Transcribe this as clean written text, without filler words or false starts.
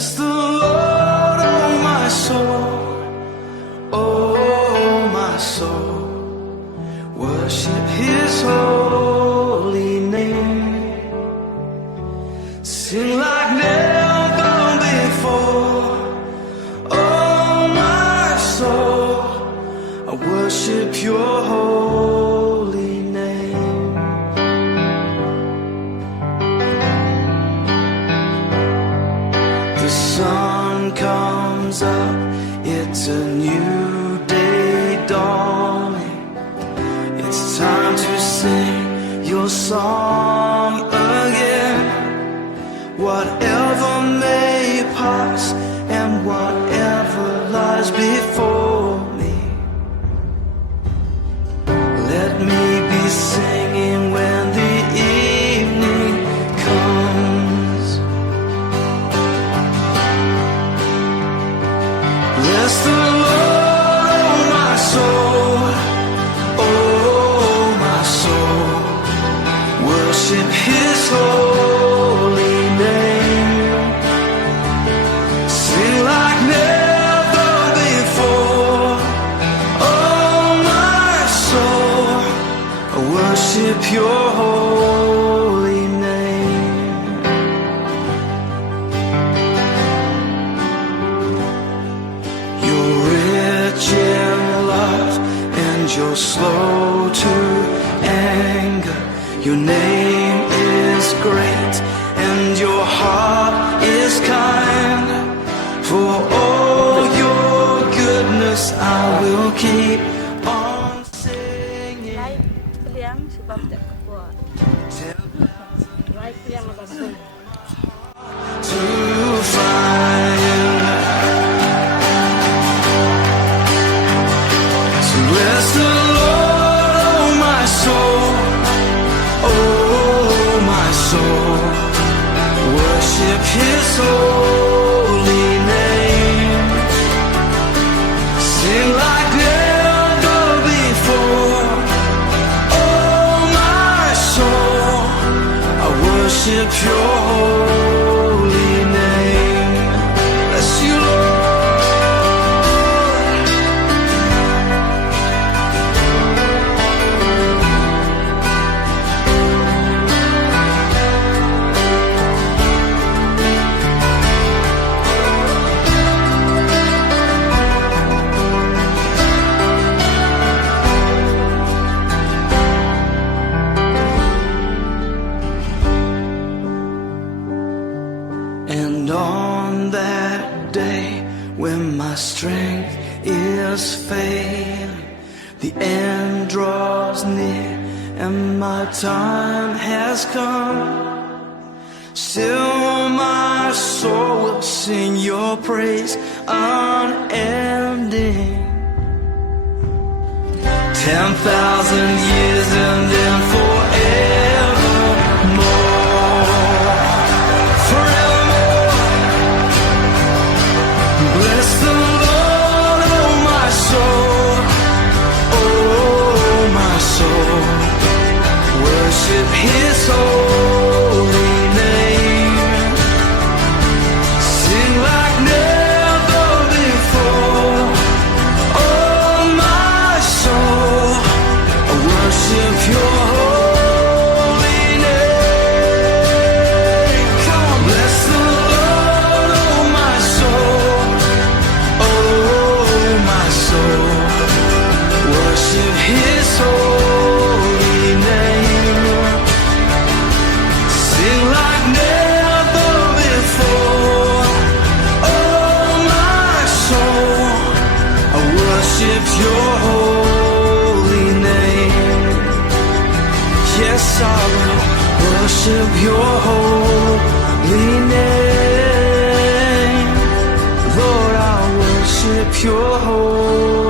Bless the Lord, oh my soul, oh my soul. Worship His holy name. Sing like never before. Oh my soul, I worship Your holy name. The sun comes up, it's a new day dawning. It's time to sing Your song again. Whatever may pass and whatever lies before me, let me be singing when the evening comes. Bless the Lord, oh my soul, oh my soul. Worship His holy name. Sing like never before. Oh my soul, I worship Your holy name. You're rich in love and You're slow to anger. Your name is great and Your heart is kind. For all Your goodness I will keep on singing. Like kaliang sebab tak kuat. Like kaliang magasol. To find. So bless the Lord, oh my soul, oh my soul. Worship His holy name. Sing like never before. Oh my soul, I worship Your holy name. Bless You, Lord. And on that day when my strength is failing, the end draws near and my time has come, still my soul will sing Your praise unending. 10,000 years and then forevermore. Forevermore. Bless the Lord, oh my soul, oh my soul. Worship His holy name. Sing like never before. Oh my soul, I worship Your holy name. Come on, bless the Lord, oh my soul, oh my soul. Worship His holy name. Sing like never before. Oh my soul, I worship Your holy name. Yes, I will worship Your holy name. Lord, I worship Your holy name.